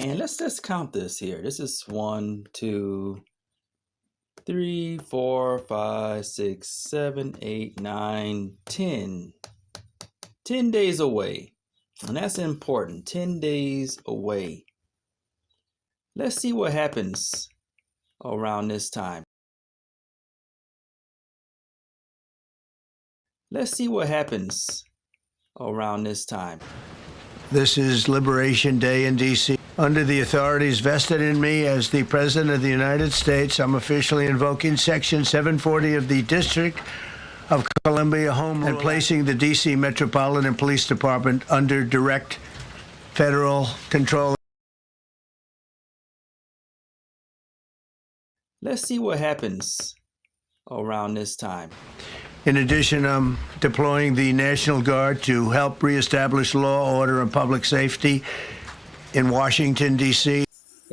And let's count this here. This is 1, 2, 3, 4, 5, 6, 7, 8, 9, 10. 10 days away. And that's important. 10 days away. Let's see what happens around this time. Let's see what happens around this time. This is Liberation Day in DC. Under the authorities vested in me as the President of the United States, I'm officially invoking Section 740 of the District of Columbia Home Rule and placing the DC Metropolitan Police Department under direct federal control. Let's see what happens around this time. In addition, I'm deploying the National Guard to help reestablish law, order, and public safety in Washington, D.C.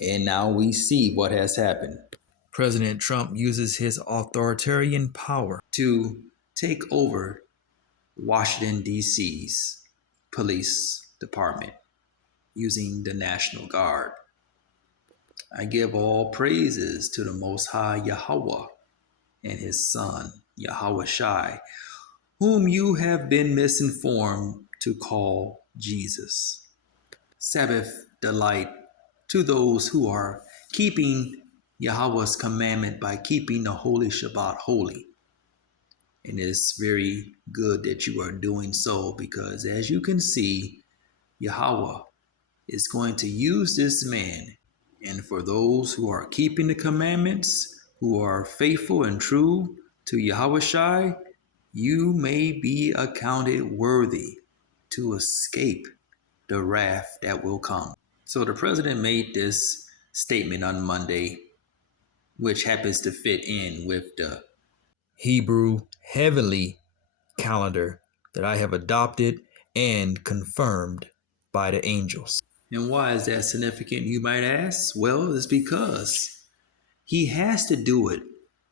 And now we see what has happened. President Trump uses his authoritarian power to take over Washington, D.C.'s police department using the National Guard. I give all praises to the Most High Yahweh and his son, Yahweh Shai, whom you have been misinformed to call Jesus. Sabbath delight to those who are keeping Yahweh's commandment by keeping the Holy Shabbat holy. And it's very good that you are doing so, because as you can see, Yahweh is going to use this man. And for those who are keeping the commandments, who are faithful and true to Yahweh Shai, you may be accounted worthy to escape the wrath that will come. So the president made this statement on Monday, which happens to fit in with the Hebrew heavenly calendar that I have adopted and confirmed by the angels. And why is that significant, you might ask? Well, it's because he has to do it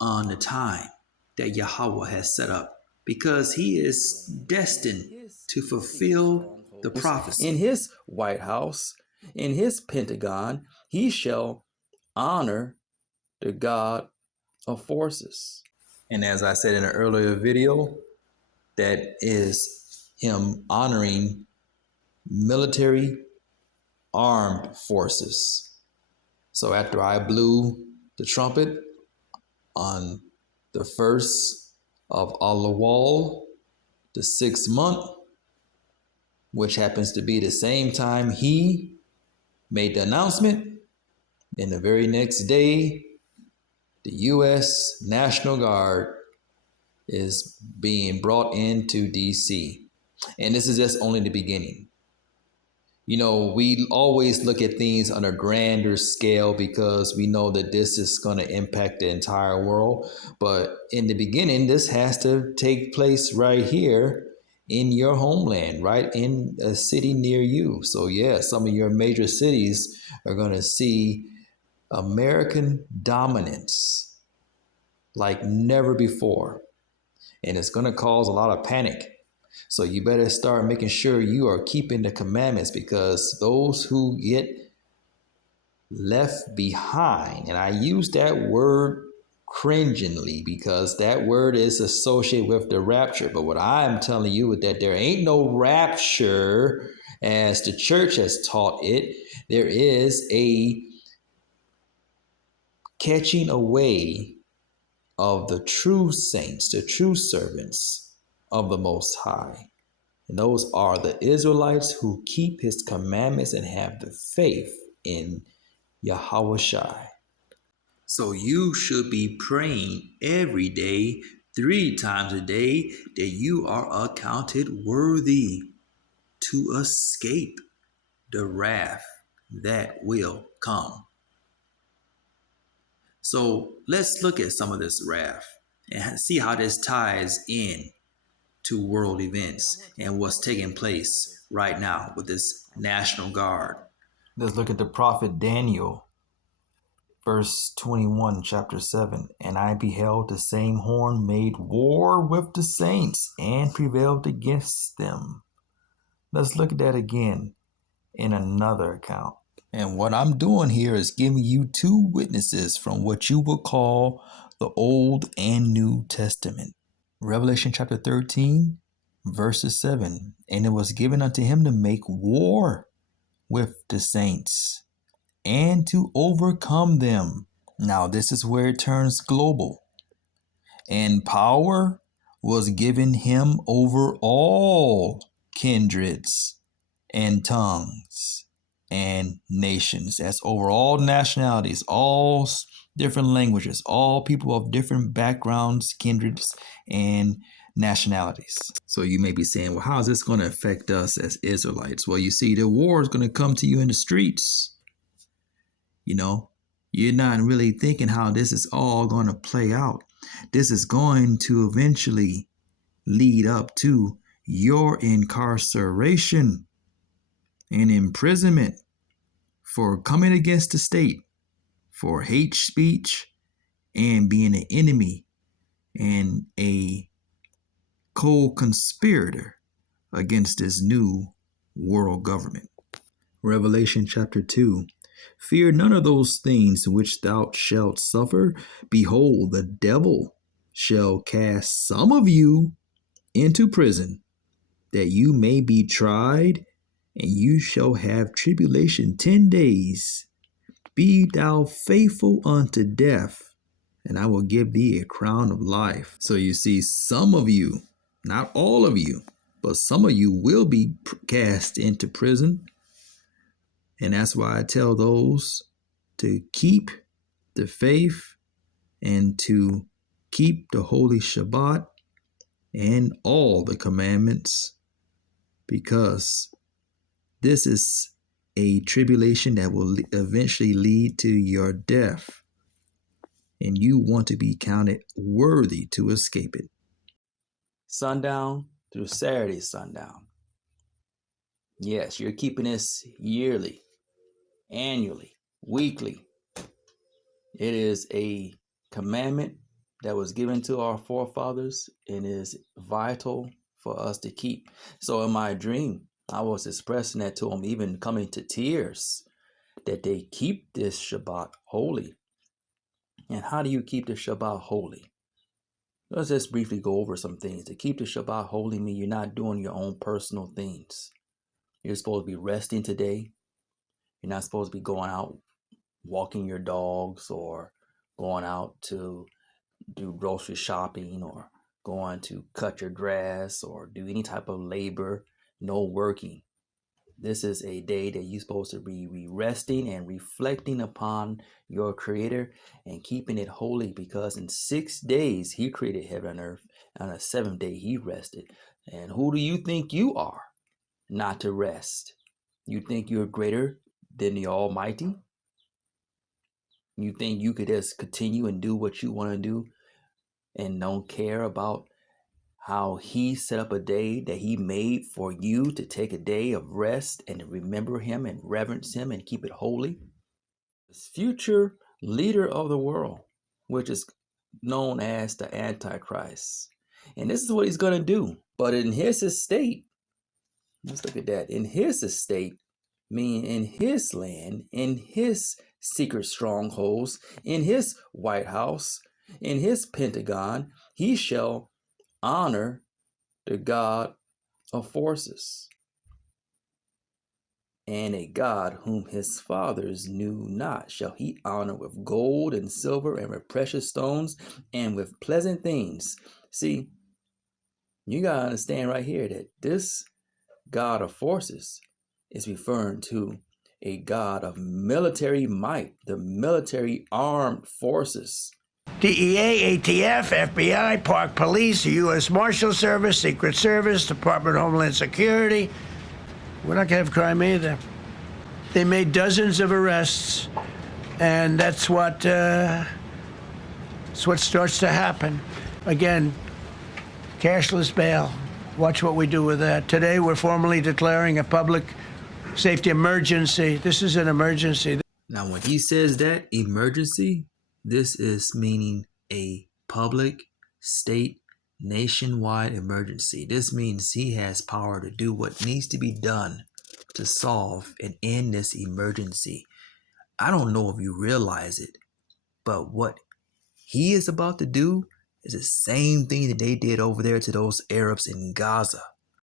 on the time that Yahweh has set up, because he is destined to fulfill the prophecy. In his White House, in his Pentagon, he shall honor the God of forces. And as I said in an earlier video, that is him honoring military armed forces. So after I blew the trumpet on the 1st of Elul, the 6th month, which happens to be the same time he made the announcement, and the very next day, the U.S. National Guard is being brought into D.C. And this is just only the beginning. You know, we always look at things on a grander scale because we know that this is going to impact the entire world. But in the beginning, this has to take place right here in your homeland, right in a city near you. So yeah, some of your major cities are going to see American dominance like never before. And it's going to cause a lot of panic. So you better start making sure you are keeping the commandments, because those who get left behind, and I use that word cringingly because that word is associated with the rapture. But what I'm telling you is that there ain't no rapture as the church has taught it. There is a catching away of the true saints, the true servants of the Most High. And those are the Israelites who keep his commandments and have the faith in Yahweh Shai. So you should be praying every day, 3 times a day, that you are accounted worthy to escape the wrath that will come. So let's look at some of this wrath and see how this ties in to world events and what's taking place right now with this National Guard. Let's look at the prophet Daniel, verse 21, chapter 7. And I beheld the same horn made war with the saints and prevailed against them. Let's look at that again in another account. And what I'm doing here is giving you two witnesses from what you would call the Old and New Testament. Revelation chapter 13, verses 7. And it was given unto him to make war with the saints and to overcome them. Now, this is where it turns global. And power was given him over all kindreds and tongues and nations. That's over all nationalities, all different languages, all people of different backgrounds, kindreds, and nationalities. So you may be saying, well, how is this going to affect us as Israelites? Well, you see, the war is going to come to you in the streets. You know, you're not really thinking how this is all going to play out. This is going to eventually lead up to your incarceration and imprisonment for coming against the state, for hate speech, and being an enemy and a co-conspirator against this new world government. Revelation chapter 2. Fear none of those things which thou shalt suffer. Behold, the devil shall cast some of you into prison, that you may be tried, and you shall have tribulation 10 days. Be thou faithful unto death, and I will give thee a crown of life. So you see, some of you, not all of you, but some of you will be cast into prison. And that's why I tell those to keep the faith and to keep the holy Shabbat and all the commandments, because this is a tribulation that will eventually lead to your death, and you want to be counted worthy to escape it. Sundown through Saturday sundown. Yes, you're keeping this yearly, annually, weekly. It is a commandment that was given to our forefathers and is vital for us to keep. So in my dream, I was expressing that to them, even coming to tears, that they keep this Shabbat holy. And how do you keep the Shabbat holy? Let's just briefly go over some things. To keep the Shabbat holy means you're not doing your own personal things. You're supposed to be resting today. You're not supposed to be going out walking your dogs or going out to do grocery shopping or going to cut your grass or do any type of labor. No working. This is a day that you're supposed to be resting and reflecting upon your Creator and keeping it holy, because in 6 days He created heaven and earth, and on the seventh day He rested. And who do you think you are not to rest? You think you're greater than the Almighty? You think you could just continue and do what you want to do and don't care about how He set up a day that He made for you to take a day of rest and to remember Him and reverence Him and keep it holy? This future leader of the world, which is known as the Antichrist. And this is what he's going to do. But in his estate, let's look at that. In his estate, meaning in his land, in his secret strongholds, in his White House, in his Pentagon, he shall honor the God of forces, and a God whom his fathers knew not shall he honor with gold and silver and with precious stones and with pleasant things. See, you got to understand right here that this God of forces is referring to a God of military might, the military armed forces. DEA, ATF, FBI, Park Police, the U.S. Marshal Service, Secret Service, Department of Homeland Security. We're not going to have crime either. They made dozens of arrests, and that's what starts to happen. Again, cashless bail. Watch what we do with that. Today, we're formally declaring a public safety emergency. This is an emergency. Now, when he says that emergency, this is meaning a public, state, nationwide emergency. This means he has power to do what needs to be done to solve and end this emergency. I don't know if you realize it, but what he is about to do is the same thing that they did over there to those Arabs in Gaza.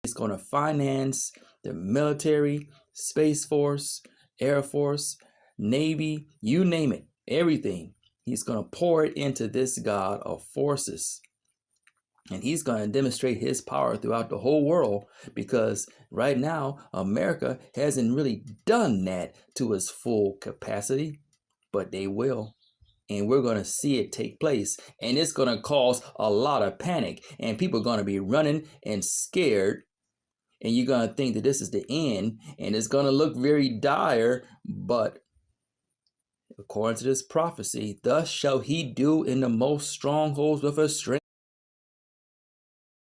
He's going to finance the military, Space Force, Air Force, Navy, you name it, everything. He's going to pour it into this God of forces. And he's going to demonstrate his power throughout the whole world, because right now, America hasn't really done that to its full capacity, but they will. And we're going to see it take place. And it's going to cause a lot of panic. And people are going to be running and scared. And you're going to think that this is the end. And it's going to look very dire. But according to this prophecy, thus shall he do in the most strongholds with a strength.